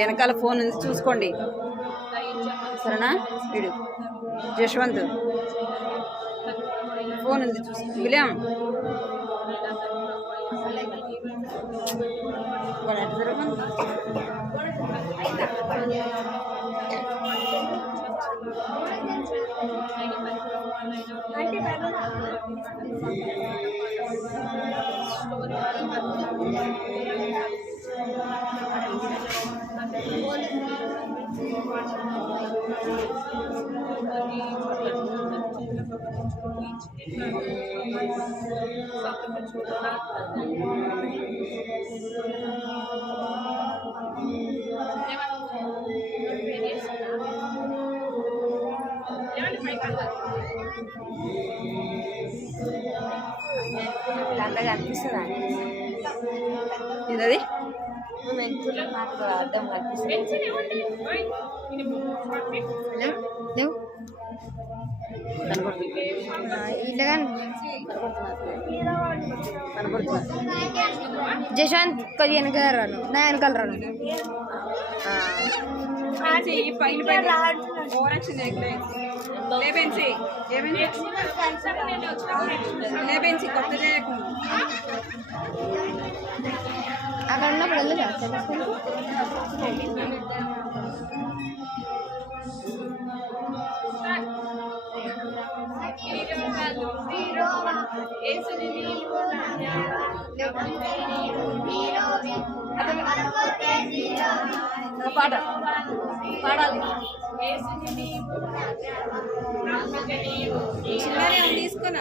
వెనకాల ఫోన్ ఉంది చూసుకోండి సరేనా. వీడు జశ్వంత్ ఫోన్ ఉంది చూసుకో. విలియం అంతగా అనిపిస్తుందా ఇది నాకు అర్థం కనిపిస్తుంది. జశ్వంత్ కొద్ది వెనకాల రాను, నా వెనకాల రాను. అక్కడ ఉన్నప్పుడు వెళ్ళదా పాట పాడాలి. తీసుకున్నా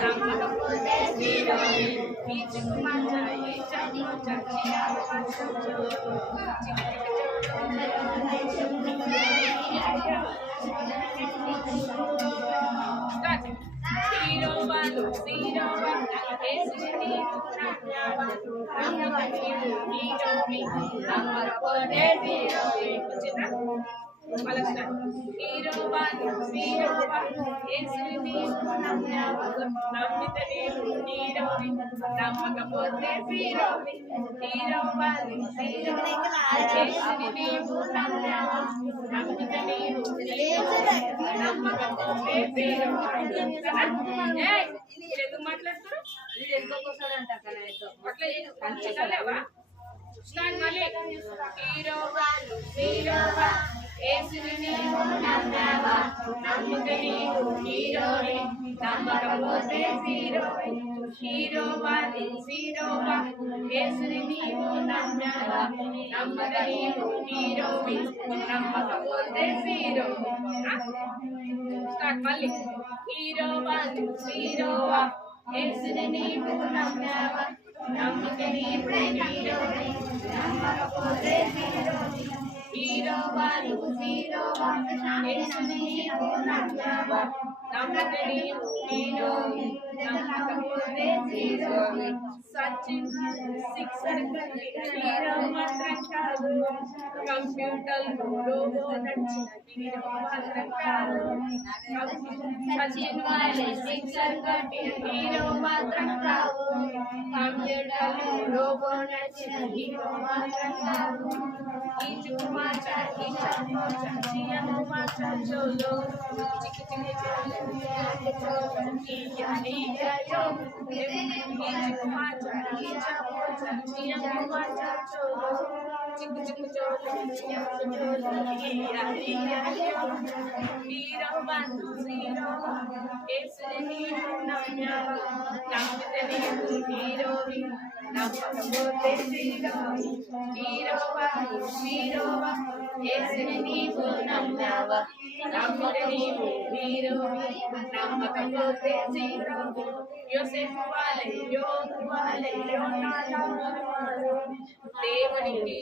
దేవునికి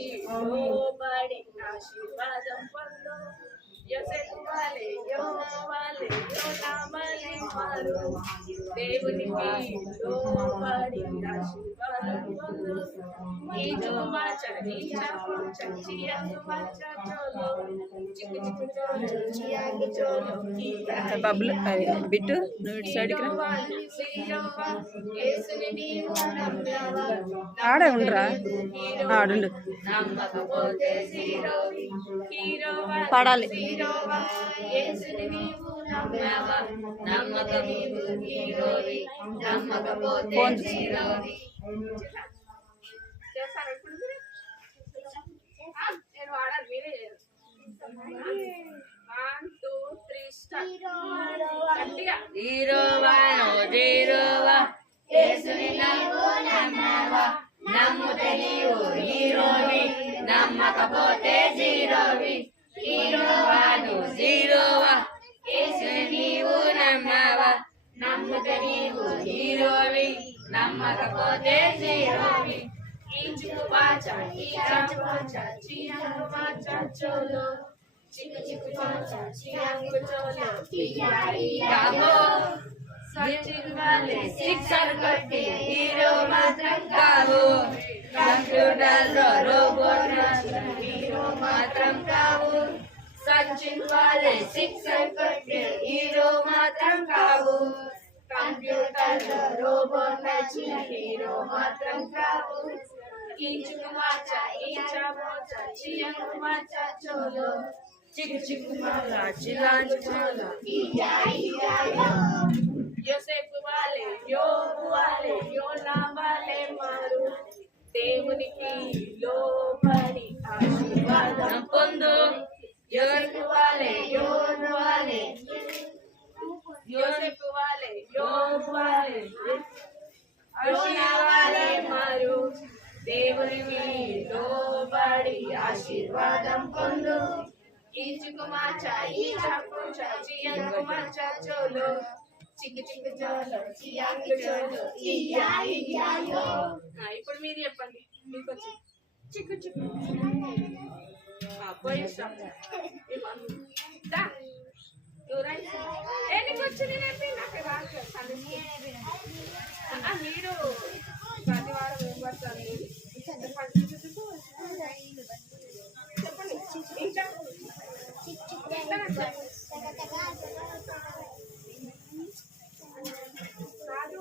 లోబడి ఆశీర్వాదం పొందు. యోసేపు వాలే యోవాలే యోనామలే మారు దేవునికి లోబడి ఆశీర్వాదం పొందు ఈ జుమాచ ఈ చాపు చచ్చియా జుమాచ చోలో చిక్కు చిక్కు చోలో చియాకి చోలో బబ్బులు బిట్టు నువ్వు ఇటు సైడ్కి రా. యేసుని నీవు నమ్మావా ఆడే ఉండరా ఆడుండు నమ్మకపోతే జీరోవి హీరోవా పాడాలి. హీరోవా యేసుని నీవు నమ్మావా నమ్మక నీవు హీరోవి నమ్మకపోతే ఫోన్ చూసి. జీరోవి చేస్తారా ఇప్పుడు మీరు? నేను వాడాలి మీరే 1 2 3 స్టార్ట్ గట్టిగా హీరోవా నో జీరోవా యేసుని నీవు నమ్మావా నమ్ముతే నీవు హీరోవి నమ్మకపోతే జీరోవి హీరోవా నో జీరోవా యేసుని నీవు నమ్మావా నమ్ముతే నీవు హీరోవి నమ్మకపోతే జీరోవి ఇంచుకు వాచా ఈ చాచు వాచా చియాంగు వాచా చోలో చిక్కు చిక్కు వాచా చియాంగు చోలో కాబో సచిన్ వాలే సిక్సర్ కొట్టి హీరో మాత్రం కావు కంప్యూటర్లో రోబోట్ హీరో మాత్రం కావు సచిన్ వాళ్ళే సిక్సర్ కొట్టి హీరో మాత్రం కావు కంప్యూటర్లో రోబోట్ నచ్చిన హీరో మాత్రం కావు ఇంచుకు వాచా ఈ చాచా చియాంగు వాచా చోలో చిక్కు చిక్కు మాలా చిలాంచు చోలా యోసేపు వాలే యోబు వాలే యోనా వాలే మారు దేవునికి లోబడి ఆశీర్వాదం పొందు యోసేపు వాలే యోబు వాలే యోసేపు వాలే యోబు వాలే యోనా వాలే మారు దేవునికి లోబడి ఆశీర్వాదం పొందు ఈచుకు మాచా ఈ చాపు చియంగు మాచా చోలో చిక్కు చిక్కు చోలో చియాంగు చోలో ఇయ్యాయో ఇప్పుడు మీరు చెప్పండి మీకు వచ్చి చిక్కు చిక్కు పోయేస్తాం నీకు వచ్చింది నేర్పి నాకు రాట్లేదు మీరు ప్రతి వారం ఏం పడతారు చెప్పండి ఇంకా కాదు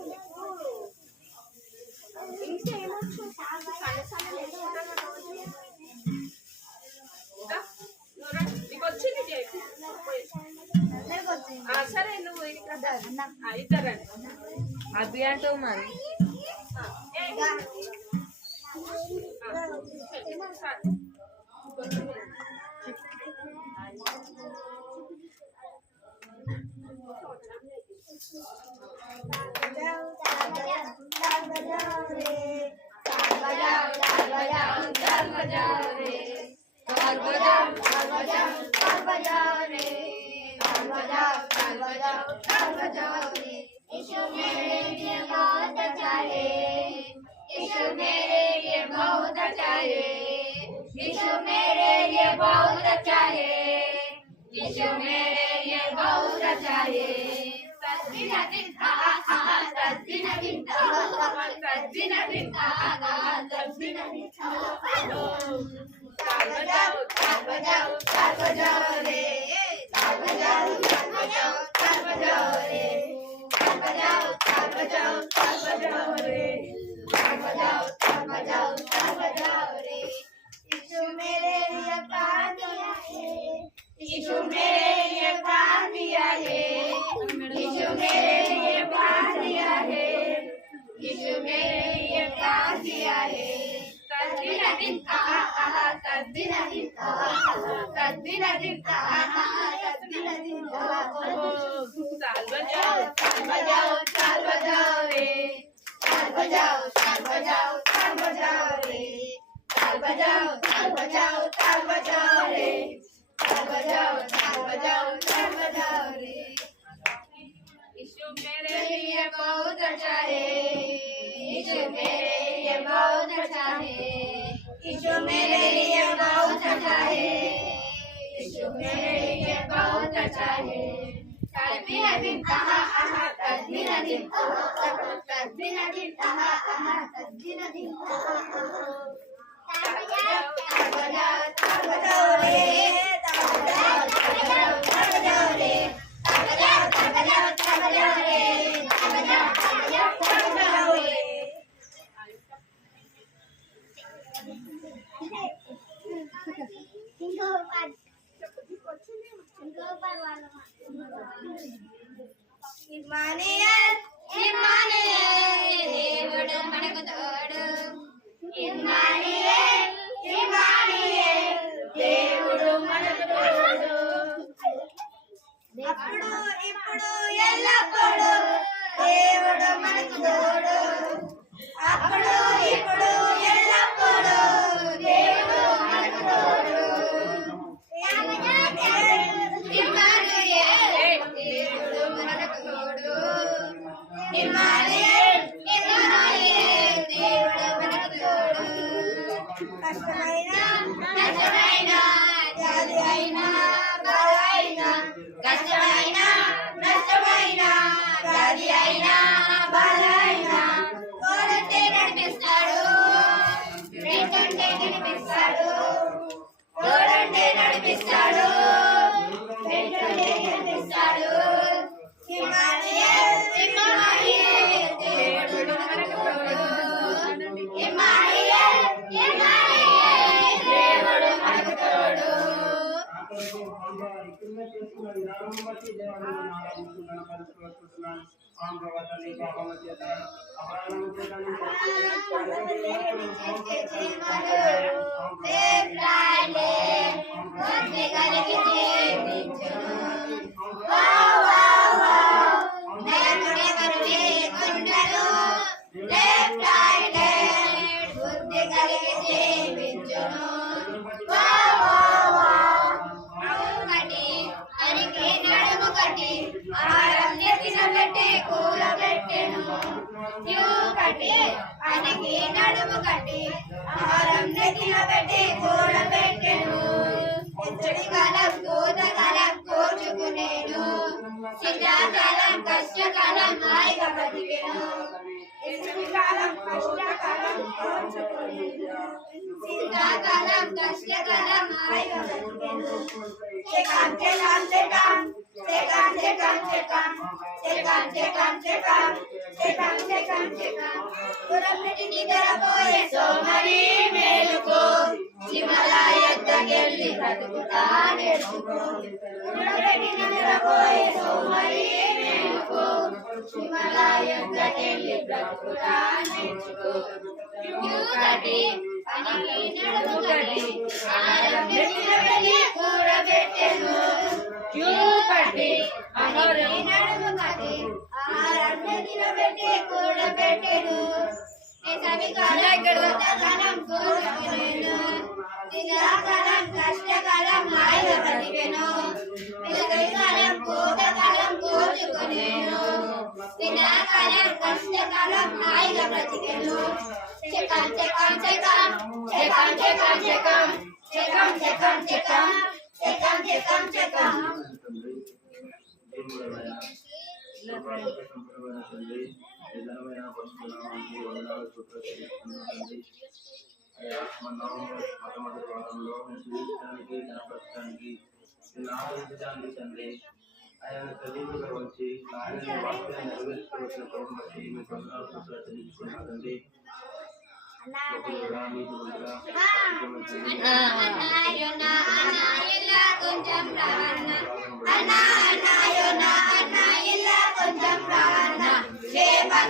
ఇంకా ఏమొచ్చు నీకు వచ్చింది సరే నువ్వు ఇద్దరండి అభి అంటావు మరి यीशु मेरे लिए बहुत अच्छा है, यीशु मेरे लिए बहुत अच्छा है, यीशु मेरे लिए बहुत अच्छा है, यीशु मेरे लिए बहुत अच्छा है। तस्बीह दिन तस्बीह दिन तस्बीह दिन तस्बीह दिन ताल बजाओ रे, ताल बजाओ रे, ताल बजाओ रे, यीशु मेरे लिए प्राण दिया है, यीशु मेरे लिए प्राण दिया है, यीशु मेरे लिए प्राण दिया है, यीशु मेरे लिए प्राण दिया है। तस्बीह दिन तस्बीह दिन तस्बीह दिन तस्बीह दिन ताल बजाओ रे, ताल बजाओ रे, ताल बजाओ रे, ताल बजाओ रे। यीशु मेरे लिए बहुत अच्छा है, यीशु मेरे लिए बहुत अच्छा है, यीशु मेरे लिए बहुत अच्छा है, यीशु यीशु मेरे लिए बहुत अच्छा है। तस्बीह दिन आहा आहा तस्बीह दिन तस्बीह दिन आहा आहा तस्बीह दिन ఇమ్మానుయేల్ ఇమ్మానుయేల్ దేవుడు మనకు తోడు ఇమ్మానుయేల్ ఇమ్మానుయేల్ దేవుడు మనకు తోడు అప్పుడు ఇప్పుడు ఎల్లప్పుడు దేవుడు మనకు తోడు అప్పుడు ఇప్పుడు ఎల్లప్పుడు దేవుడు మనకు తోడు ఇమ్మానుయేల్ దేవుడు మనకు తోడు ఇమ్మానుయేల్ ఇమ్మానుయేల్ దేవుడు మనకు తోడు కష్టమైన వ్యాధి అయినా బాధ అయినా కష్టమైన నష్టమైన వ్యాధి అయినా బాధ అయినా తోడుంటే నడిపిస్తాడు వెంటుంటే నడిపిస్తాడు తోడుంటే నడిపిస్తాడు వెంటుంటే నడిపిస్తాడు ఇమ్మానుయేల్ ఇమ్మానుయేల్ దేవుడు మనకు తోడు ఇమ్మానుయేల్ ఇమ్మానుయేల్ దేవుడు మనకు తోడు నడుము కట్టి ఆహారం నెత్తిన పెట్టి కూడబెట్టెను కాలం కోతకాలం కోర్చుకునేను శీతాకాలం కష్టకాలం హాయిగా బతికెను కాలం కష్టకాలం కోర్చుకునేను శీతాకాలం కష్టకాలం హాయిగా బతికెను చెకాం చెకాం చెకాం చెకాం చెకాం చెకాం చెకాం చెకాం చెకాం చెకాం చెకాం చెకాం పురపెట్టి నిద్రపోయే సోమరి మేలుకో హిమాలయద్దకెళ్ళి బ్రతుకుతా నేర్చుకో పురపెట్టి నిద్రపోయే సోమరి మేలుకో హిమాలయద్దకెళ్ళి బ్రతుకుతా నేర్చుకో యూకటి పనికి నడుము కట్టి ఆహారం నెత్తిన పెట్టి కూడబెట్టెను యూకటి పనికి నడుము కట్టి ఆహారం నెత్తిన పెట్టి కూడబెట్టెను కాలం కోరుకునేను శీతాకాలం కష్టకాలం హాయిగా బతికెను కాలం కోతకాలం కోరుకునేను శీతాకాలం కష్టకాలం హాయిగా బ్రతికెను చెకాం చెకాం చెకాం చెకాం చెకాం చెకాం చెకాం చెకాం చెకాం చెకాం చెకాం చెకాం మొట్టమొదటి వారంలో చూపించడానికి కనపరచడానికి ఆలోచించడానికి తండ్రి ఆయన సజీవుగా వచ్చి ఆయన వాక్యాన్ని నెరవేర్చుకోవాల్సిన కోపం బట్టి మీ కొందరు చెల్లించుకున్నారండి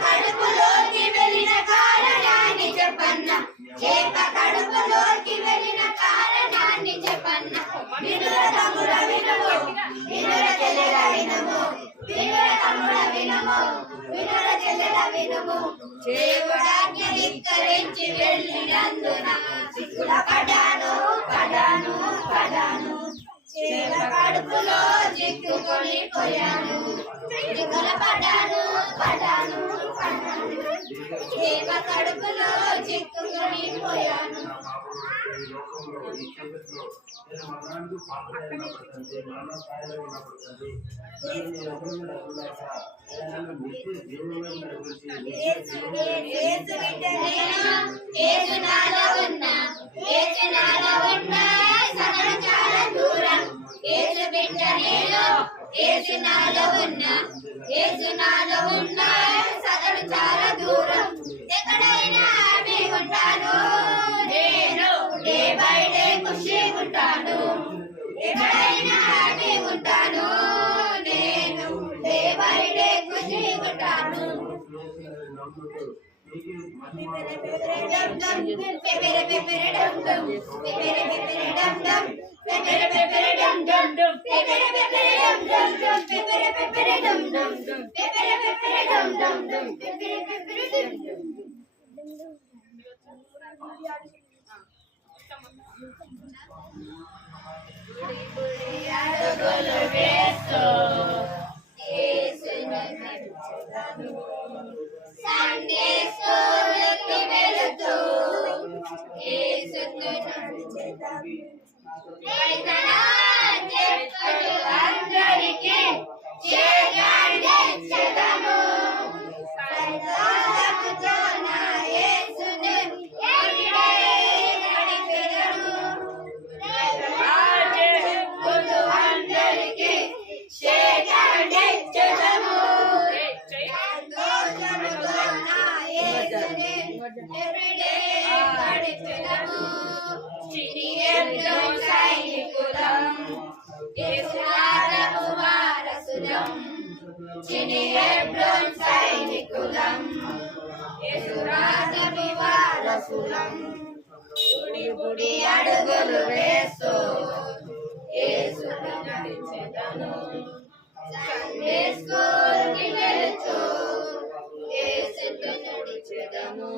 కడుపులోకి వెళ్ళిన కారణాన్ని చెప్పన్న చేప కడుపులోకి వెళ్ళిన కారణాన్ని చెప్పన్న వినుర తమ్ముడ వినము వినుర చెల్లెల వినము వినుర తమ్ముడ వినము వినుర చెల్లెల వినము దేవుడాజ్ఞ ధిక్కరించి వెళ్ళినందున సిక్కుల పడాను పడాను పడాను చేప కడుపులో చిక్కుకొని పోయాను సిక్కుల పడాను పడాను పడాను చేప కడుపులో చిక్కుకొని పోయాను ఈ లోకంలో ఈ చీకట్లో నేను మరణానికి పాత్రగా ఉన్నప్పుడు తండ్రి మరణ స్థాయిలో ఉన్నప్పుడు తండ్రి నేను ఎవరిని నడుపులాక నన్ను నిత్య జీవంలో నడిపించి నిత్య ఎక్కడైనా ఉంటాను నేను డే బై డే ఖుషిగా ఉంటాను ఎక్కడైనా హ్యాపీ ఉంటాను నేను డే బై డే ఖుషిగా ఉంటాను పెపెరే పెపెరే డమ్ డమ్ పెపెరే పెపెరే డమ్ డమ్ పెపెరే పెపెరే డమ్ డమ్ పెపెరే పెపెరే డమ్ డమ్ పెపెరే పెపెరే డమ్ డమ్ పెపెరే పెపెరే డమ్ డమ్ పెపెరే పెపెరే డమ్ డమ్ అడుగులు వేస్తూ సండే స్కూల్కి వెళుతూ అందరికీ గుడి అడుగులు వేస్తూ యేసును నడిచెదను సండే స్కూల్కి వెళుతూ యేసును నడిచెదను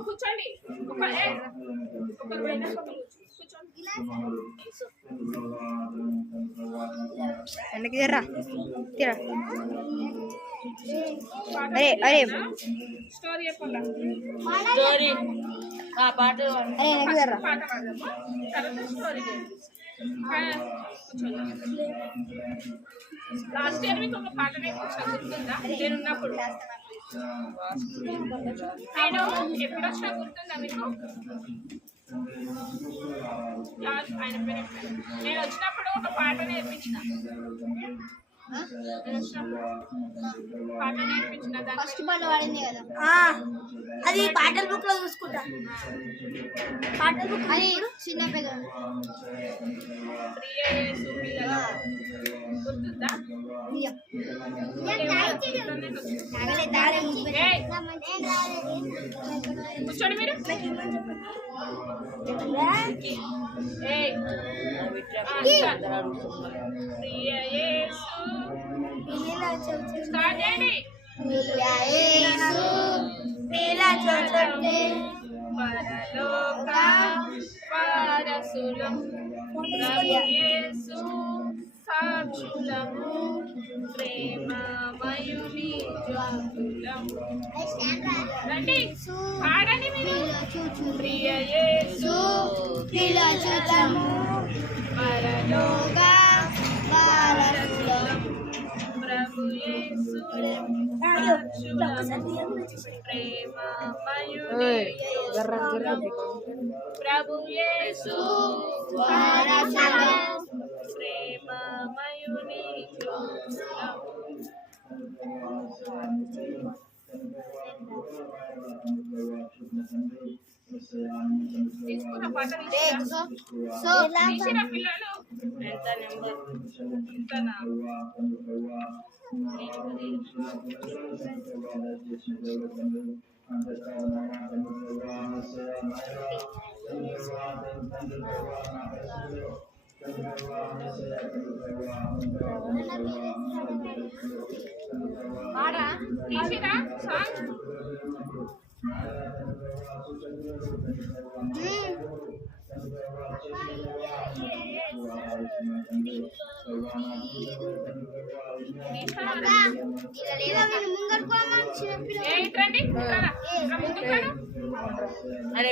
కూర్చోండి వెనక్కి తీరా తీరా అరే అరే స్టోరీ చెప్పాలా స్టోరీ పాట అరే వెనక్కి తీరా పాట పాడదామా తర్వాత స్టోరీ లాస్ట్ ఇయర్ మీకు ఒక పాట నేర్పించాను గుర్తుందా నేనున్నప్పుడు నేను ఎప్పుడు వచ్చినా గుర్తుందా మీకు ఆయన పేరు నేను వచ్చినప్పుడు ఒక పాట నేర్పించిన పాట నేర్పించిన ఫస్ట్ పాట పాడింది కదా అది పాటల బుక్ లో చూసుకుంటా పాటల బుక్ అది చిన్న పెద్ద ప్రియ యేసు పిల్లల గుర్తుందా కూర్చోండి మీరు ప్రియ యేసు స్టార్ట్ చేయండి పరలోక వారసులం యేసు సాక్షులము ప్రేమమయుని జ్వాలులం రండి పాడండి మీరు ప్రియ యేసు పరలోక వారసులం ప్రభు యేసు ప్రేమమయుని ప్రభు యేసు ప్రేమమయుని తీసుకున్న పాట తీసిన పిల్లలు ఎంత నెంబర్ ఇంతనా తీసిరా సాంగ్ ఏంటండి అరే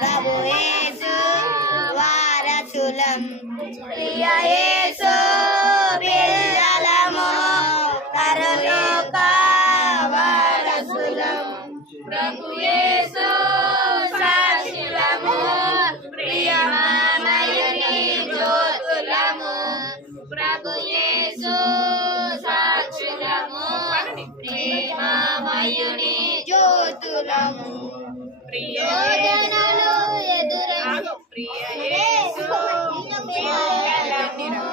ప్రభు యేసు వారసులం ప్రియ యేసు పిల్లలము పరలోక వారసులం ప్రభు యేసు సాక్షులము ప్రియమయుని జ్యోతులము ప్రభు యేసు సాక్షులము ప్రేమమయుని జ్యోతులము ప్రియజనులు ఎదురగు ప్రియ యేసు పిల్లలము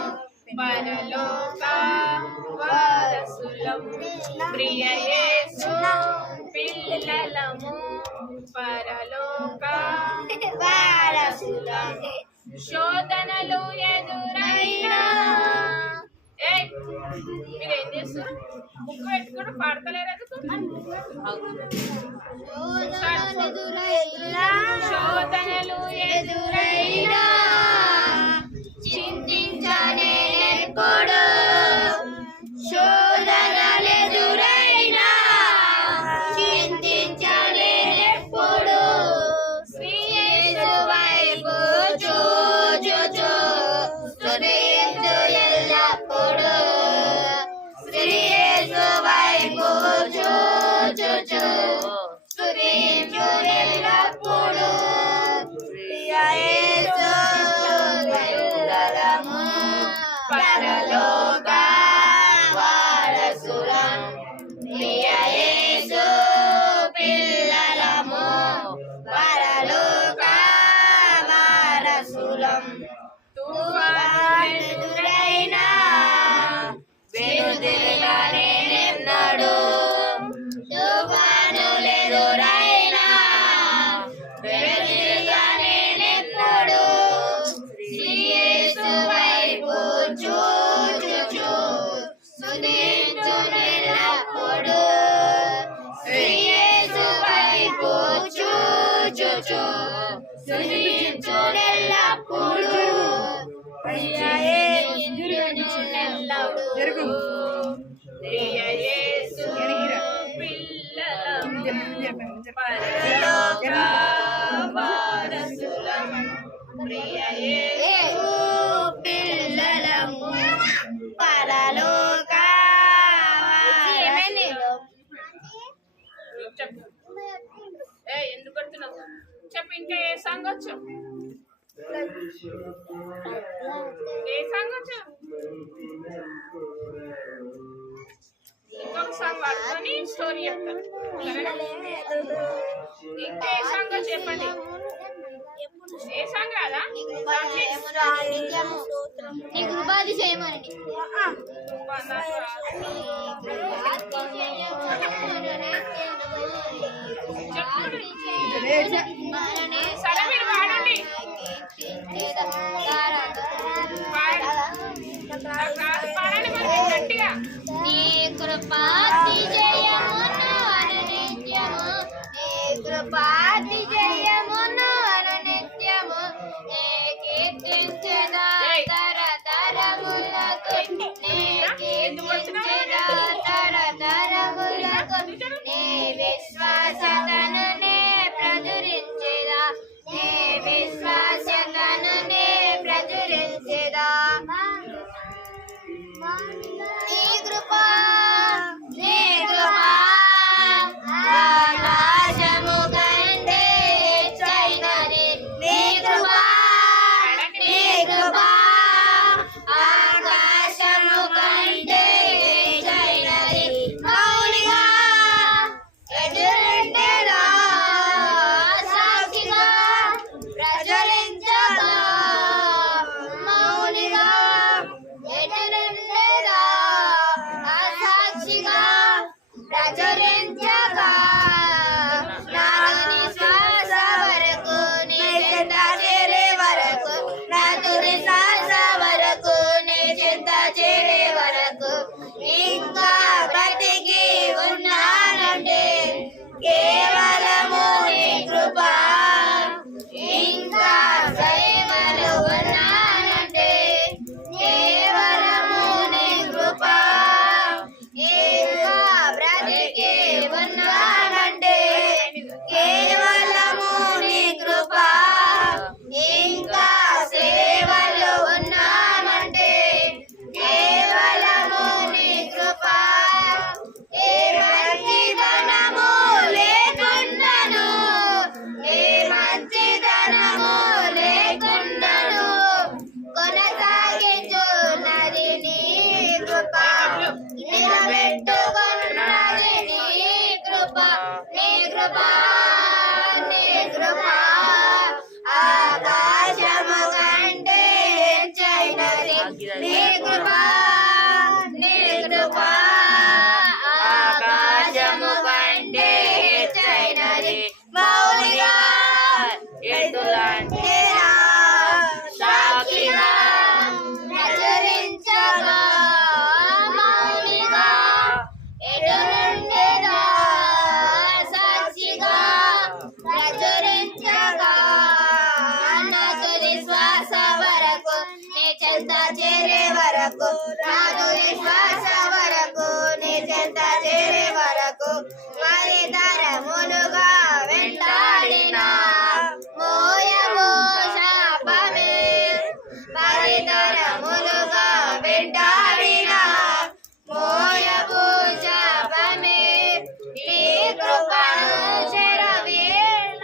పరలోక వారసులము ప్రియ యేసు పిల్లలము పరలోక వారసులము శోధనలు ఎదురైనా మీరేం చేస్తారు బుక్ పెట్టుకుని పాడతలేరు శోధనలు ఎదురైనా చింతించనేప్పుడు శోధనలు ఎదురైనా చింతించలేనెప్పుడు శ్రీ యేసు వైపు చూచుచు స్తుతించు ఎల్లప్పుడు శ్రీ యేసు వైపు చూచుచు స్తుతించు ఎల్లప్పుడు ప్రియ యేసు పిల్లలము పరలోక వారసులం ప్రియ యేసు పిల్లలము పరలోక వారసులం తుఫానులెదురైనా వెనుదిరగనేనెన్నడూ తుఫానులెదురైనా వెనుదిరగనేనెప్పుడు శ్రీ యేసు వైపు చూచుచు స్తుతించునెల్లప్పుడు శ్రీ యేసు వైపు చూచుచు స్తుతించునెల్లప్పుడు ప్రియ యేసునెల్లప్పుడు ప్రియ యేసు పిల్లలము పరలోక వారసులము ప్రియ యేసు పిల్లలము పరలోక చెప్పు ఎందుకు కొడుతున్నావు చెప్పు ఇంకా ఏ సాంగ్ వచ్చు ఏ సాంగ్ వచ్చు ఇంకొక సాంగ్ పడుకొని స్టోరీ చెప్తాను ఇంకా ఏ సాంగ్ వచ్చు చెప్పండి ఏ సాంగ్ కాదా నీ కృపాది చేయమని సరే మీరు పాడండి పాడండి మరి గట్టిగా నీ కృపాది జయమును అననిత్యము నీ కృపాది జయమును అననిత్యము నే కీర్తించెదా తరతరములకు నే కీర్తించెదా తరతరములకు నే విశ్వాసతను సాక్షిగా ప్రచురించగా నాదుని శ్వాస వరకు నీ చెంత చేరే వరకు నాదుని శ్వాస వరకు నీ చెంత చేరే వరకు ఇంకా బ్రతికి ఉన్నానంటే కేవలము నీ కృప ఇంకా ప్రేమలో ఉన్నానంటే కేవలము నీ కృప ఇంకా బ్రతికి ఉన్నానంటే కేవలము నీ కృప ఇంకా సేవలో ఉన్నానంటే కేవలము నీ కృప ఏ మంచిదనము లేకున్నను ఏ మంచిదనము లేకున్నను కొనసాగించున్నది నీ కృప నిలబెట్టుకున్నది నీ కృప నీ కృప నీ కృప ఆకాశము కంటే హెచ్చైనది నీ కృప నీ కృప ఆకాశము కంటే హెచ్చైనది మౌలిగా ఎదులంటే సాక్షిగా ప్రచురించగా మౌలిగా ఎదురుండేదా సాక్షిగా ప్రచురించగా నాదు విశ్వాస వరకు నీ చెంత చేరే వరకు నాదు విశ్వాస వరకు నీ చెంత చేరే వరకు మరి తరములుగా వెంటాడిన మోయము శాపమే మరి తరములుగా వెంటాడిన మోయము శాపమే నీ కృపను చెరవేళ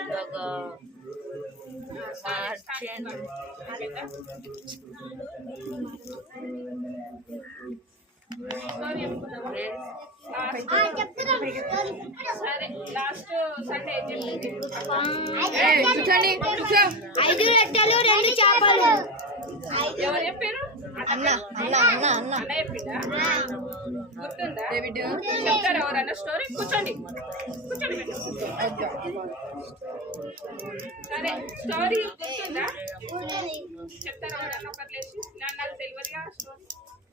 సరే లాస్ట్ సండే ఏం చెప్పింది? కూర్చోండి కూర్చో 5 రొట్టెలు 2 చేపలు ఎవరు చెప్పారు? అన్న అన్న అన్న అన్న అన్న చెప్పిందా? గుర్తుందా? డేవిడ్ చెప్తారా ఎవరన్నా స్టోరీ? కూర్చోండి కూర్చోండి. సరే స్టోరీ గుర్తుందా? చెప్తారా ఎవరన్నా ఒకరు లేచి? నాకు తెలియదుగా స్టోరీ.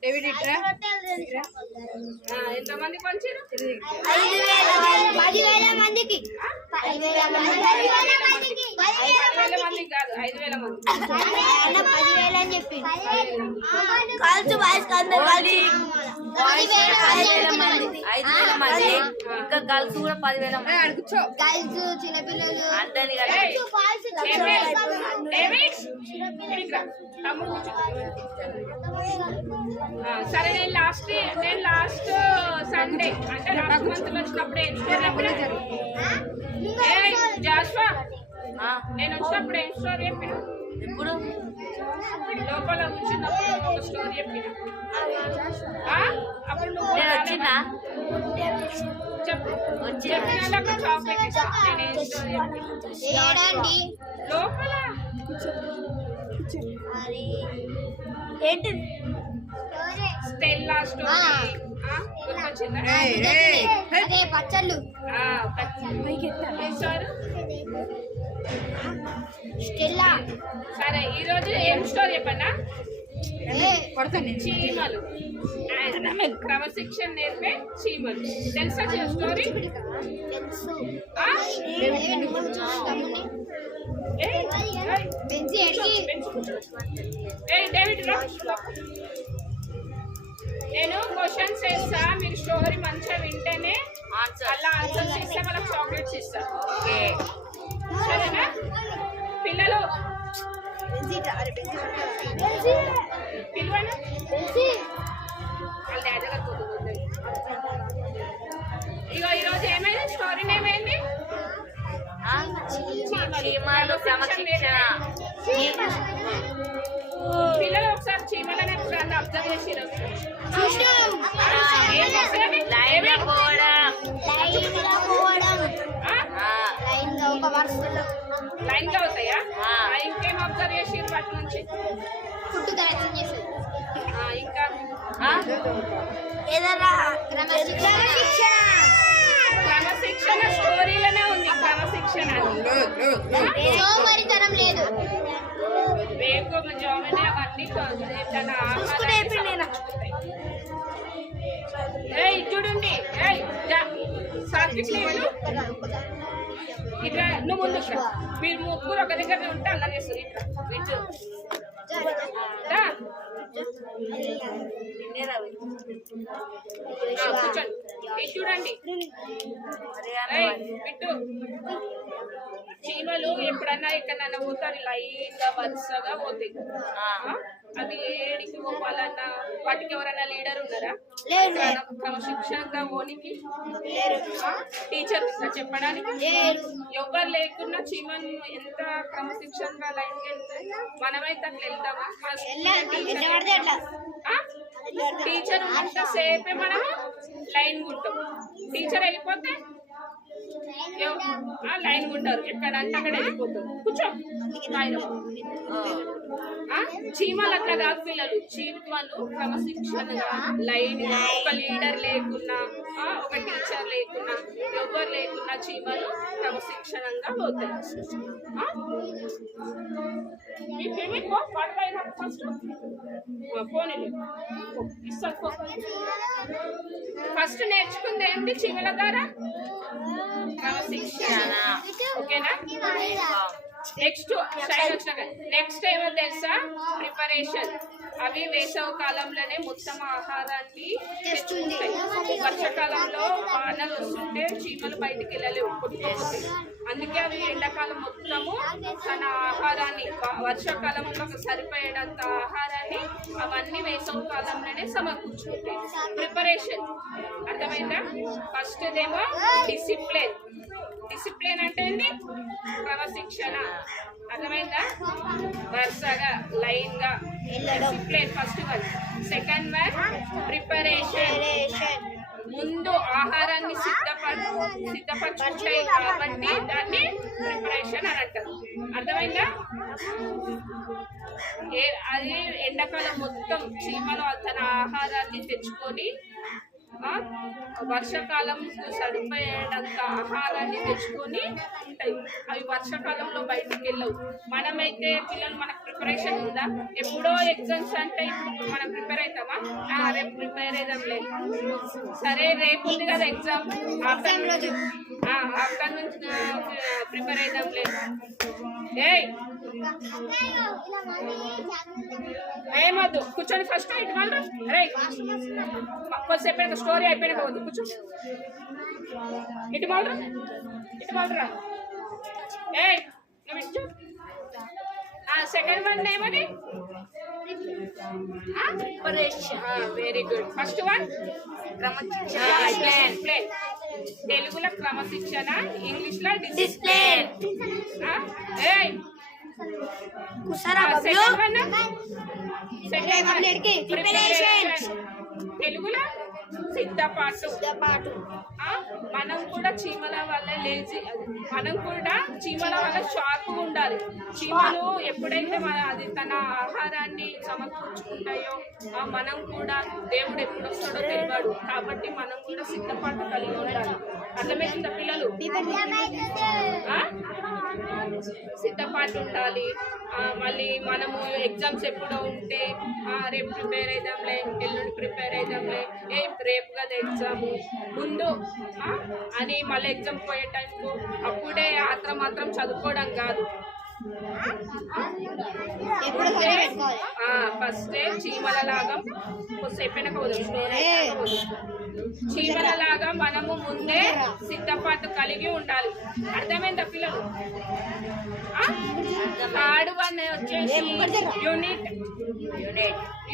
డేవిడ్ ఇట్రా ఎంతమంది పంచారు? 10,000 మందికి 10,000 మందికి 10,000 మందికి కాదు 5,000 మంది. 10,000 అని చెప్పి కలిసి బాయ్స్ అందరు కలిసి 10,000 మంది 5,000 మంది ఇంకా గర్ల్స్ కూడా 10,000 మంది కూర్చో గర్ల్స్ చిన్నపిల్లలు అందరినీ ఏయ్, డేవిడ్, డేవిడ్, ఇక్కడికి రా. తమ్ముడు కూర్చో. సరే నేను లాస్ట్ సండే అంటే లాస్ట్ మంత్ లో వచ్చినప్పుడు ఏం స్టోరీ చెప్పినా? జాస్వా నేను వచ్చినప్పుడు ఏం స్టోరీ చెప్పినా? ఇప్పుడు లోపల కూర్చున్నప్పుడు ఒక స్టోరీ చెప్పినా? అప్పుడు నువ్వు నేను వచ్చిందా చెప్పు. చెప్పినాక చాక్లెట్ ఇస్తా. నేను ఏం స్టోరీ చెప్పినా? ఏడండి లోపల ఏంటి స్టెల్లా స్టోరీ గుర్తొచ్చిందా? అదే పచ్చళ్ళు సార్ స్టెల్లా సరే ఈరోజు ఏం స్టోరీ చెప్పన్నా? పడతాను చీమలు క్రమశిక్షణ నేర్పే చీమలు. తెలుసా స్టోరీ? డేవిడ్ రా. నేను క్వశ్చన్స్ వేస్తా, మీరు స్టోరీ మంచిగా వింటేనే అలా ఆన్సర్స్ ఇస్తే వాళ్ళకి చాక్లెట్స్ ఇస్తా. సరేనా పిల్లలు? పిలవనా? వాళ్ళ డాడీ గారు పోతుంది. ఇగో ఈరోజు ఏమైంది? స్టోరీ నేమ్ ఏంటి? చీమలు క్రమశిక్షణ పిల్లలు ఒకసారి చీమలని ఎప్పుడన్నా అబ్జర్వ్ చేసిరు? లైన్ గా అవుతాయా? ఇంకేం అబ్జర్వ్ చేసిరు వాటి నుంచి? పుట్టుక రచన చేసేది ఇంకా ఏదన్నా క్రమశిక్షణ సోమరితనం లేదు. వేకోజామునే అవన్నీ తన ఏయ్ చూడండి ఏయ్ సాత్విక్ లేడు ఇట్లా నువ్వు ముందు మీరు ముగ్గురు ఒక దగ్గర ఉంటే అలా చేస్తారు ఇట్లా కూర్చోండి ఇది చూడండి బిట్టు చీమలు ఎప్పుడన్నా ఎక్కడన్నా పోతారు లైన్గా వరుసగా పోతాయి అవి ఏడికి పోవాలన్నా వాటికి ఎవరైనా లీడర్ ఉన్నారా క్రమశిక్షణగా పోనీకి టీచర్ ఉందా చెప్పడానికి ఎవరు లేకున్నా చీమలు ఎంత క్రమశిక్షణగా లైన్ వెళ్తాయి మనమైతే అట్లా వెళ్తామా టీచర్ ఉన్నంత సేపే మనం లైన్ ఉంటాం టీచర్ వెళ్ళిపోతే లైన్ ఉంటారు ఎక్కడంటే అక్కడ వెళ్ళిపోతారు కూర్చో చీమలు అట్లా కాదు పిల్లలు చీమలు క్రమశిక్షణగా లైన్ ఒక లీడర్ లేకున్నా ఒక టీచర్ లేకున్నా ఎవరు లేకున్నా చీమలు క్రమశిక్షణంగా పోతాయి ఫస్ట్ నేర్చుకుంది ఏంటి చీమల ద్వారా క్రమశిక్షణ ఓకేనా నెక్స్ట్ నెక్స్ట్ ఏమో తెలుసా ప్రిపరేషన్ అవి వేసవ కాలంలోనే మొత్తం ఆహారాన్ని తెచ్చుకుంటాయి వర్షాకాలంలో వానలు వస్తుంటే చీమలు బయటికి వెళ్ళలేవు కొట్టుకోపోతాయి అందుకే అవి ఎండాకాలం మొత్తము తన ఆహారాన్ని వర్షాకాలంలో సరిపోయేటంత ఆహారాన్ని అవన్నీ వేసవ కాలంలోనే సమకూర్చుకుంటాయి ప్రిపరేషన్ అర్థమైందా ఫస్ట్ ఏమో డిసిప్లిన్ డిసిప్లిన్ అంటే ఏంటి క్రమశిక్షణ అర్థమైందా వరుసగా లైన్ గా discipline first one second one preparation ముందు ఆహారాన్ని సిద్ధపరచుకుంటాయి కాబట్టి దాన్ని ప్రిపరేషన్ అని అంటారు అర్థమైందా అది ఎండాకాలం మొత్తం చీమలు తన ఆహారాన్ని తెచ్చుకొని వర్షాకాలం సరిపోయేటంత ఆహారాన్ని తెచ్చుకొని ఉంటాయి అవి వర్షాకాలంలో బయటికి వెళ్ళవు మనమైతే పిల్లలు మనకు ప్రిపరేషన్ ఉందా ఎప్పుడో ఎగ్జామ్స్ అంటే ఇప్పుడు మనం ప్రిపేర్ అవుతామా రేపు ప్రిపేర్ అవుదాం లేదు సరే రేపు ఉంది కదా ఎగ్జామ్ ఆఫ్టర్నూన్ ప్రిపేర్ అవుదాం లేదు ఏమొద్దు కూర్చొని ఫస్ట్ ఇటు వాళ్ళు రే కొద్దిసేపు స్టోరీ అయిపోయినా వద్దు కూర్చో ఇటు వాళ్ళరా నువ్వు ఇచ్చు సెకండ్ వన్ ఏమని very good first one discipline తెలుగులో క్రమశిక్షణ ఇంగ్లీష్ లో డిసిప్లిన్ తెలుగులో సిద్ధపాటు మనం కూడా చీమల వల్ల లేచి మనం కూడా చీమల వల్ల షార్ప్ ఉండాలి చీమలు ఎప్పుడైతే అది తన ఆహారాన్ని సమకూర్చుకుంటాయో మనం కూడా దేవుడు ఎప్పుడు వస్తాడో తెలియడు కాబట్టి మనం కూడా సిద్ధపాటు కలిగి ఉండాలి అర్థమైందా పిల్లలు సిద్ధపాటు ఉండాలి మళ్ళీ మనము ఎగ్జామ్స్ ఎప్పుడో ఉంటే రేపు ప్రిపేర్ అవుదాంలే ఎల్లుండి ప్రిపేర్ అవుదాంలే రేపు కదా ఎగ్జామ్ ముందు అని మళ్ళీ ఎగ్జామ్ పోయే టైంకు అప్పుడే మాత్రం చదువుకోవడం కాదు ఫస్ట్ చీమల లాగా చీమల లాగా మనము ముందే సిద్ధపాటు కలిగి ఉండాలి అర్థమైందా పిల్లలు థర్డ్ వన్ వచ్చేసి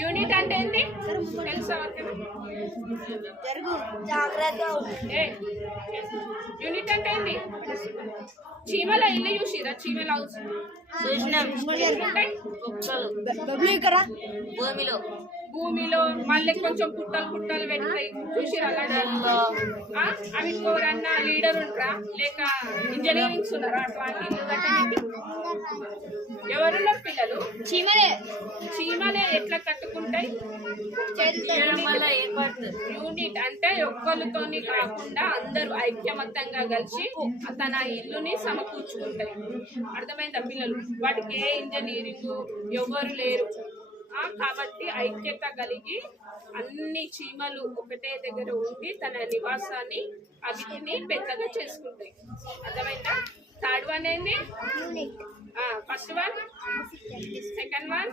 యూనిట్ అంటే ఏంటి తెలుసా యూనిట్ అంటే ఏంటి చీమల ఇల్లు చూసిరా చీమల హౌస్ భూమిలో మళ్ళీ కొంచెం పుట్టలు పెడతాయి చూసిరా అవి ఎవరన్నా లీడర్ ఉంటారా లేక ఇంజనీరింగ్స్ ఉన్నారా అట్లాంటి ఇల్లు కట్టడానికి ఎవరున్నారు పిల్లలు చీమలే ఎట్లా పట్టుకుంటాయి యూనిట్ అంటే ఒక్కరితోని కాకుండా అందరూ ఐక్యమత్యంగా కలిసి తన ఇల్లుని సమకూర్చుకుంటాయి. అర్థమైందా పిల్లలు? వాటికి ఏ ఇంజనీరింగ్ ఎవరు లేరు. కాబట్టి ఐక్యత కలిగి అన్ని చీమలు ఒకటే దగ్గర ఉండి తన నివాసాన్ని అవిటిని పెద్దగా చేసుకుంటాయి. అర్థమైందా? థర్డ్ వన్ ఏంది? First one, second one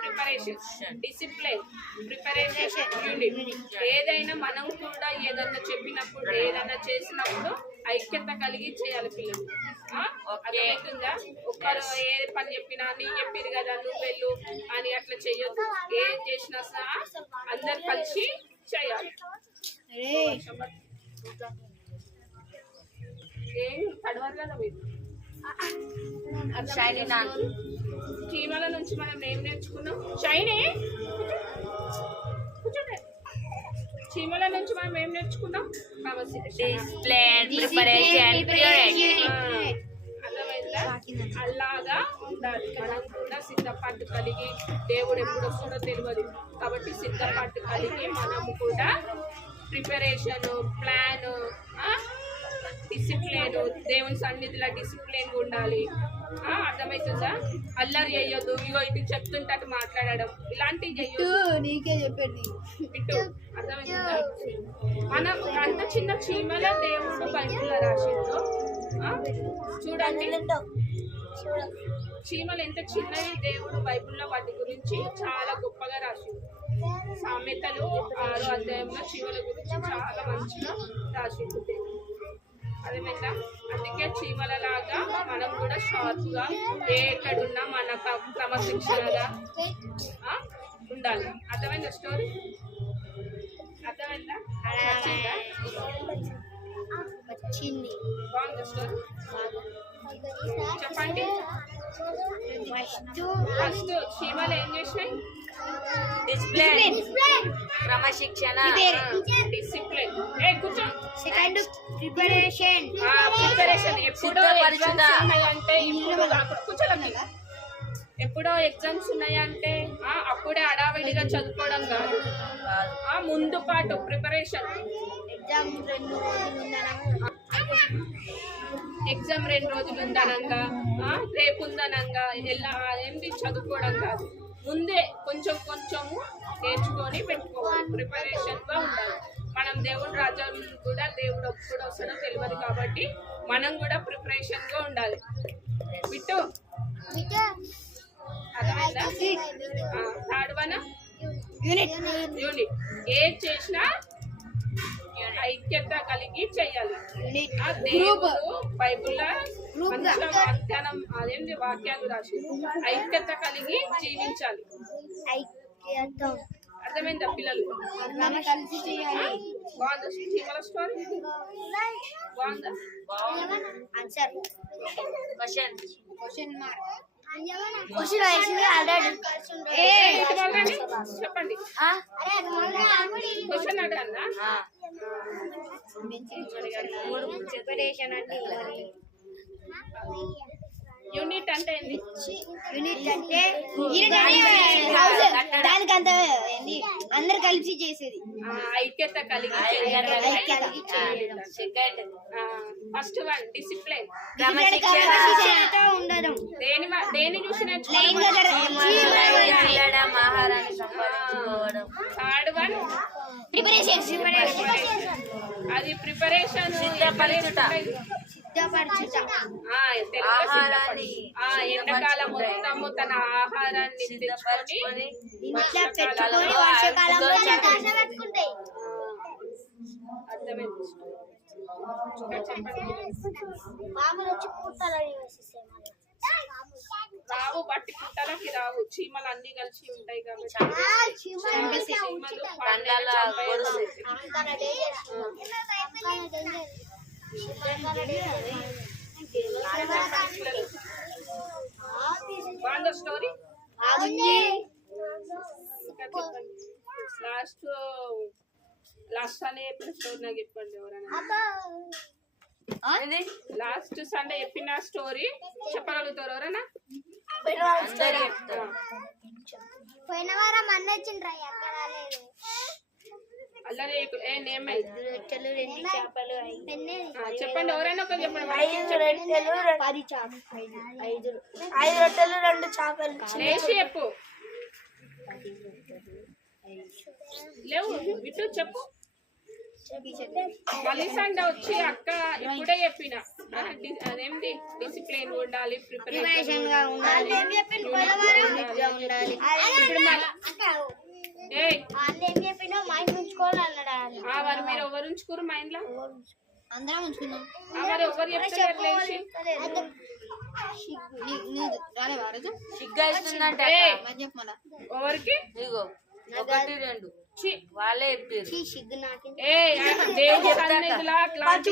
preparation, discipline, preparation, unit. ఏదైనా మనం కూడా ఏదన్నా చెప్పినప్పుడు ఏదైనా చేసినప్పుడు ఐక్యత కలిగి చేయాలి పిల్లలు. అర్థమవుతుందా? ఒక్కరు ఏ పని చెప్పినా నీ చెప్పిరు కదా నువ్వు వెళ్ళు అని అట్లా చెయ్యొద్దు. ఏం చేసినా అందరు కలిసి చేయాలి. ఏం తడవరు కదా మీరు. చీమల నుంచి మనం ఏం నేర్చుకున్నాం? షైనీ కూర్చోండి. చీమల నుంచి మనం ఏం నేర్చుకున్నాం? అలాగా ఉండాలి. మనం కూడా సిద్ధపాటు కలిగి, దేవుడు ఎప్పుడు వస్తుందో తెలియదు కాబట్టి సిద్ధపాటు కలిగి మనము కూడా ప్రిపరేషన్, ప్లాన్, డిసిప్లిన్, దేవుని సన్నిధిలో డిసిప్లిన్ ఉండాలి. అర్థమవుతుందా? అల్లరి చేయొద్దు. ఇగో ఇటు చెప్తుంటే అటు మాట్లాడడం ఇలాంటివి చేయొద్దు. నీకే చెప్పండి. ఇటు అర్థమవుతుందా? మనం అంత చిన్న చీమల దేవుడు బైబిల్లో రాసిండు. చూడండి చీమలు ఎంత చిన్నవి దేవుడు బైబిల్లో వాటి గురించి చాలా గొప్పగా రాసిండు. సామెతలు 6వ అధ్యాయంలో చీమల గురించి చాలా మంచిగా రాసిండు. అదేమైందా? అందుకే చీమలలాగా మనం కూడా షార్ప్గా ఎక్కడున్నా మన క్రమశిక్షణగా ఉండాలి. అర్థమైందా స్టోరీ? అర్థమైందా? బాగుందా స్టోరీ? చెప్పండి. ఫస్ట్ చీమలు ఏం చేసినాయి? డిసిప్లిన్, క్రమశిక్షణ, డిసిప్లిన్. కూర్చో. Second preparation. ప్రిపరేషన్ ఎప్పుడో ఎగ్జామ్స్ ఉన్నాయంటే ఇప్పుడు కూర్చోండి. ఎప్పుడో ఎగ్జామ్స్ ఉన్నాయంటే అప్పుడే అడావిడిగా చదువుకోవడం కాదు. ముందు పాటు ప్రిపరేషన్. ఎగ్జామ్ 2 రోజులు ఉందనంగా రేపు ఉందనంగా ఎలా ఏంటి చదువుకోవడం కాదు. ముందే కొంచెం కొంచెము నేర్చుకొని పెట్టుకోవాలి. ప్రిపరేషన్గా ఉండాలి. మనం దేవుడి రాజ్యం కూడా దేవుడు ఎప్పుడు వస్తాడో తెలియదు కాబట్టి మనం కూడా ప్రిపరేషన్గా ఉండాలి. బిట్టు అర్థమైందా? Third one unit. ఏది చేసినా ఐక్యత కలిగి చేయాలి. దేవుడు బైబిల్లో మంచిగా అదేంటి వాక్యాలు రాసి ఐక్యత కలిగి జీవించాలి. అర్థమైందా పిల్లలు? బాగుందా చీమల స్టోరీ? బాగుందా? చెప్పండి. క్వశ్చన్ అడగన్నా? యూనిట్ అంటే ఏంటి? యూనిట్ అంటే దానికి అంత అందరు కలిసి చేసేది. ఐక్యత కలిగి సెకండ్. ఫస్ట్ వన్ డిసిప్లిన్, ఉండడం. దేని చూసి నేర్చుకోవడం? Third one preparation. అది ప్రిపరేషన్ ఎండాకాలం మొత్తము తన ఆహారాన్ని తెచ్చుకొని అర్థమైంది. రావు బట్టి పుట్టలకి రావు. చీమలు అన్ని కలిసి ఉంటాయి కాబట్టి చీమలు బాగుందా స్టోరీ? లాస్ట్ సండే చెప్పిన స్టోరీ నాకు చెప్పండి ఎవరైనా. లాస్ట్ సండే చెప్పిన స్టోరీ చెప్పగలుగుతారు ఎవరైనా? పోయిన వారం అన్న వచ్చిండ్రా అక్కడ రాలేదు. అల్లరి ఏ నేమ్ రొట్టెలు 2 చేపలు చెప్పండి, ఎవరైనా ఒకరు చెప్పండి. 5 రొట్టెలు 10 చేపలు 5 రొట్టెలు 2 చేపలు. లేచి చెప్పు. లేవు ఇటు చెప్పు. మలిసండ వచ్చి అక్క ఇప్పుడే చెప్పిన అదేంటి డిసిప్లిన్ ఉండాలి, ప్రిపరేషన్ గా ఉండాలి. ఇప్పుడు మరి మీరు ఎవరు ఉంచుకోరు మైండ్ లో? అందరం ఉంచుకున్నాం. మరి ఎవరు చెప్తారు లేచి? ఎవరికి? ఒకటి రెండు వాళ్ళే చెప్పారు. దేవుడి సన్నిధిలో అట్లాంటి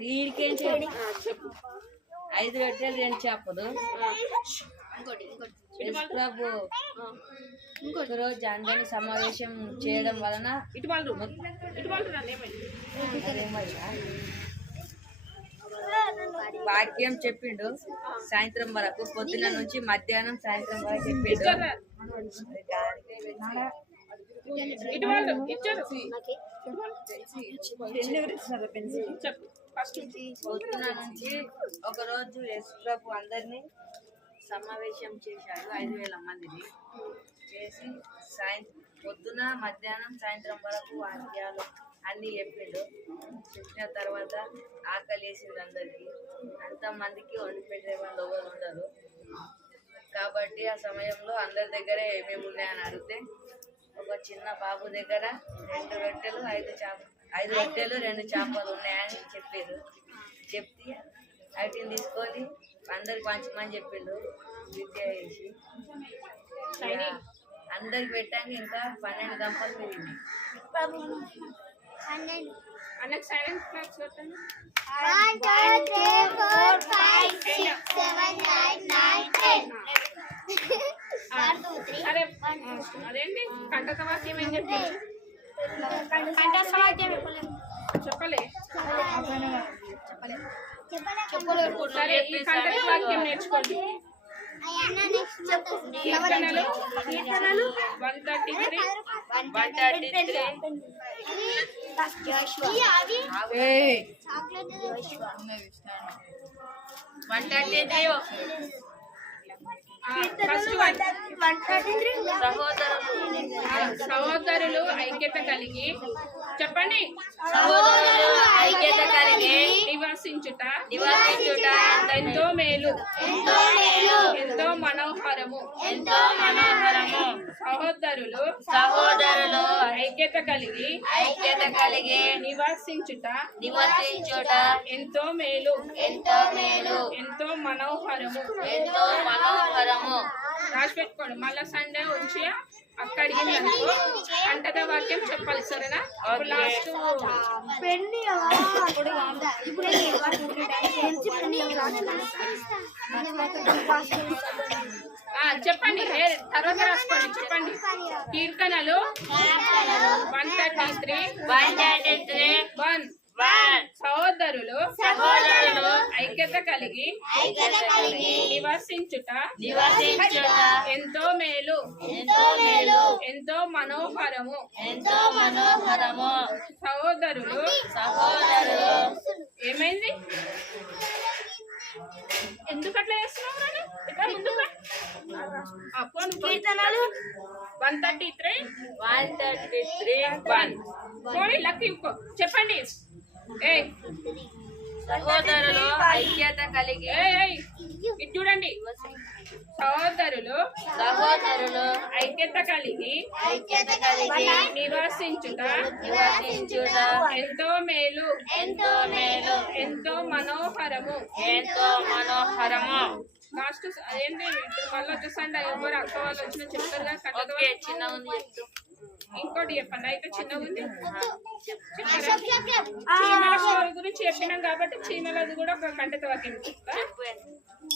వీడికేం చెప్పు. 5 రొట్టెలు 2 చేపలు. ప్రభు ఒక రోజు అందరిని సమావేశం చేయడం వలన ఇటు వాళ్ళు వాక్యం చెప్పిండు. సాయంత్రం వరకు, పొద్దున నుంచి మధ్యాహ్నం సాయంత్రం వరకు చెప్పిండు. ఇటు వాళ్ళు ఇచ్చారు. పొద్దున నుంచి ఒక రోజు యేసు ప్రభు అందరినీ సమావేశం చేశాడు. 5,000 మందిని చేసి పొద్దున మధ్యాహ్నం సాయంత్రం వరకు వాక్యాలు అన్నీ చెప్పిండు. చెప్పిన తర్వాత ఆకలి వేసింది అందరికి. అంతమందికి వండి పెట్టే వాళ్ళు ఎవరు ఉండరు కాబట్టి ఆ సమయంలో అందరి దగ్గర ఏమేమి ఉన్నాయని అడిగితే ఒక చిన్న బాబు దగ్గర 2 రొట్టెలు 5 రొట్టెలు 2 చేపలు ఉన్నాయని చెప్పారు. చెప్తే వాటిని తీసుకొని అందరికి పంచమని చెప్పిండు. విద్య వేసి అందరికి పెట్టాక ఇంకా 12 గంపలు మిగిలింది. అన్నకు సైలెన్స్ క్లాస్ పెట్టండి. 1 2 3 4 5 6 7 8 9 10. సరే అదేంటి కంటక వాక్యం ఏం చెప్పారు? చెప్పలే. సరే ఈ కంటక వాక్యం నేర్చుకోండి. కీర్తనలు 133 సహోదరులు ఐక్యత కలిగి చెప్పండి. ఐక్యత కలిగి నివసించుట ఎంతో మేలు ఎంతో మనోహరము సహోదరులు ఐక్యత కలిగి నివసించుట ఎంతో మేలు ఎంతో మనోహరము. రాసి పెట్టుకోండి. మళ్ళా సండే వచ్చి అక్క అడిగిందనుకో అంటగా వాక్యం చెప్పాలి. సరేనా? లాస్ట్ చెప్పండి. తర్వాత రాసుకోండి. చెప్పండి. కీర్తనలు 133 సహోదరులు ఐక్యత కలిగి నివసించుట ఎంతో మేలు ఎంతో మనోహరము. సహోదరులు ఏమైంది? ఎందుకు అట్లా చేస్తున్నావు? ఇట్లా ముందుకు కీర్తనలు 133 లక్కి చెప్పండి. సహోదరులు ఐక్యత కలిగి ఇది చూడండి. సహోదరులు ఐక్యత కలిగి నివసించుట ఎంతో మేలు ఎంతో మనోహరము. లాస్ట్ అదేంటి ఇప్పుడు మళ్ళీ వచ్చేసండి. ఎవరు అక్క వాళ్ళు వచ్చిన చెప్తారు కదా. చిన్న ఉంది ఇంకోటి చెప్పండి. అయితే చిన్నగా ఉంది చీమల స్టోరీ గురించి చెప్పినాం కాబట్టి చీమలది కూడా ఒక కంటత వాక్యం.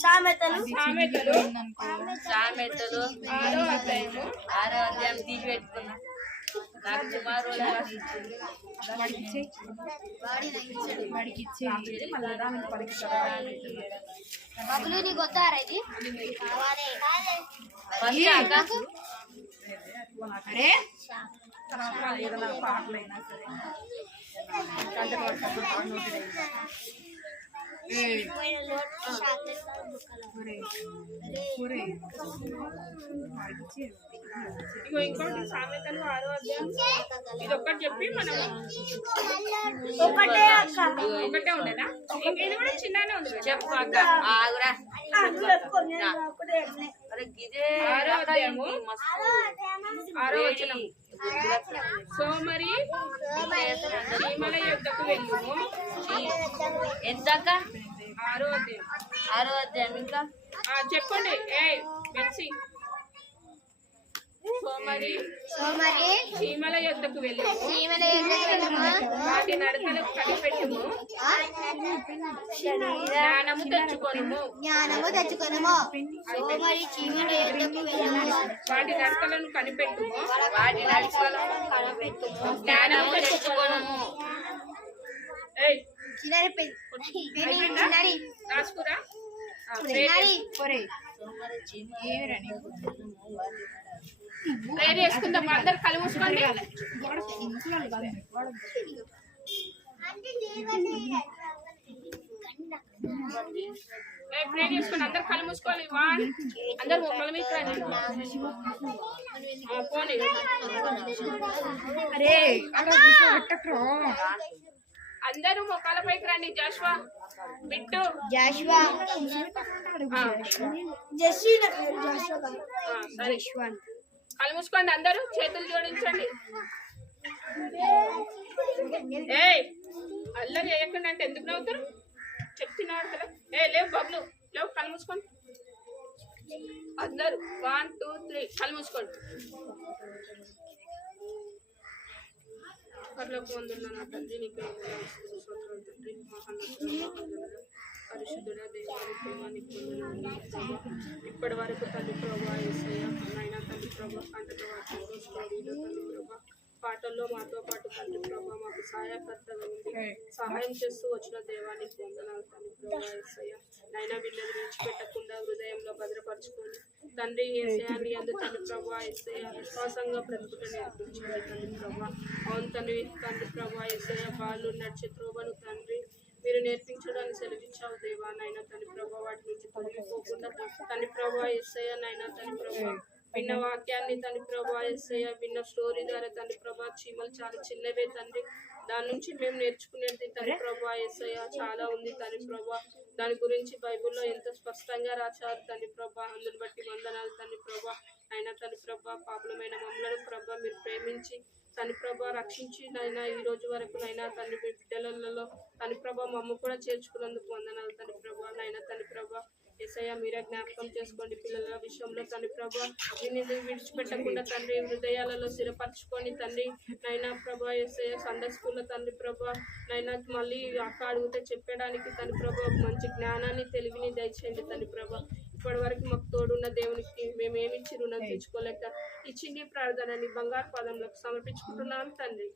సామెతలు 6వ అధ్యాయము తీసి పెట్టుకున్నా. నాకు సుమారు బబులు నీకు వద్దారా ఇది ఇగో ఇంకోటి సామెతలు 6వ అధ్యాయం ఇది ఒక్కటి చెప్పి మనం ఒకటే ఉండేనా ఇది కూడా చిన్ననే ఉంది కదా. చెప్పు అక్క ఆగురా అరే గిదే 6వ అధ్యాయము మస్తు 6వ వచనం సోమరి చీమల యొద్దకు వెళ్ళుము. ఎంతక్క 6వ అధ్యాయం 6వ అధ్యాయం ఇంకా చెప్పండి ఏ మెల్సి సోమరి చీమల యొద్దకు వెళ్ళుము. వాటి నడకలకు కనిపెట్టుము. జ్ఞానము తెచ్చుకొనుము. సోమరి చీమల యొద్దకు వెళ్ళుము. వాటి నడకలను కనిపెట్టుము. వాటి నడుచుకోవడం జ్ఞానము తెచ్చుకోవడము ఏయ్ చిన్నరి రాసుకురా ప్రేయర్ చేసుకుందాం అందరు కళ్ళు మూసుకోండి. ప్రేయర్ చేసుకుని అందరు కళ్ళు మూసుకోవాలి. అందరు మొక్కల మీద పోనీ అందరూ మొక్కల పైకి రండి. జాషువా బిట్టు సరే కళ్ళు మూసుకోండి. అందరూ చేతులు జోడించండి. ఏయ్ అల్లరి చేయకుండా అంటే ఎందుకు నవ్వుతారు చెప్తున్నాడు కదా. లేవు బబ్లు లేవు కళ్ళు మూసుకోండి. అందరూ 1 2 3 కళ్ళు మూసుకోండి. పరలోకమందు ఉన్న నా తండ్రి నీకు తండ్రి పరిశుద్ధుడా దేవానికి ఇప్పటి వరకు తండ్రి ప్రభా యేసయ్య నాయన తండ్రి ప్రభా కంటలో స్టోరీలో తండ్రి ప్రభా పాటల్లో మాతో పాటు తండ్రి ప్రభా మాకు సహాయకర్తగా ఉంది. సహాయం చేస్తూ వచ్చిన దేవానికి వందనాలు తండ్రి ప్రభా యేసయ్య నాయన వీళ్ళని విడిచిపెట్టకుండా హృదయంలో భద్రపరచుకోండి తండ్రి. యేసయ్యాన్ని అందు తండ్రి ప్రభా యేసయ్య విశ్వాసంగా బ్రతుకుట నేర్పించండి తండ్రి ప్రభా. అవును తండ్రి ప్రభా యేసయ్య వాళ్ళు నడిచే త్రోవను తండ్రి మీరు నేర్పించడానికి సెలవిచ్చావు దేవా నాయన తండ్రి ప్రభా. వాటి నుంచి తొలగిపోకుండా తండ్రి ప్రభా యేసయ్య నాయన తండ్రి ప్రభా విన్న వాక్యాన్ని తండ్రి ప్రభా యేసయ్య విన్న స్టోరీ ద్వారా తండ్రి ప్రభా చీమలు చాలా చిన్నవే తండ్రి. దాని నుంచి మేము నేర్చుకునేది తండ్రి ప్రభా యేసయ్య చాలా ఉంది తండ్రి ప్రభా. దాని గురించి బైబిల్లో ఎంత స్పష్టంగా రాశారు తండ్రి ప్రభా. అందుని బట్టి వందనాలు తండ్రి ప్రభా. అయినా తండ్రి ప్రభా పాపులమైన మమ్మలను ప్రభా మీరు ప్రేమించి తండ్రి ప్రభా రక్షించి నైనా ఈ రోజు వరకు నైనా తండ్రి మీ బిడ్డలలో తండ్రి ప్రభా మమ్మ కూడా చేర్చుకున్నందుకు వందనాలు తండ్రి ప్రభా. నైనా తండ్రి ప్రభా యేసయ్య మీరే జ్ఞాపకం చేసుకోండి పిల్లల విషయంలో తండ్రి ప్రభా. దీన్ని విడిచిపెట్టకుండా తండ్రి హృదయాలలో స్థిరపరచుకొని తండ్రి నైనా ప్రభా యేసయ్య సండే స్కూల్లో తండ్రి ప్రభా నైనా మళ్ళీ అక్క అడిగితే చెప్పడానికి తండ్రి ప్రభా మంచి జ్ఞానాన్ని తెలివిని దయచేయండి తండ్రి ప్రభా. ఇప్పటి వరకు మాకు తోడున్న దేవునికి మేము ఏమిచ్చి రుణం తెచ్చుకోలేక ఈ చిన్ని ప్రార్థనని బంగారు పాదంలోకి సమర్పించుకుంటున్నాం తండ్రి.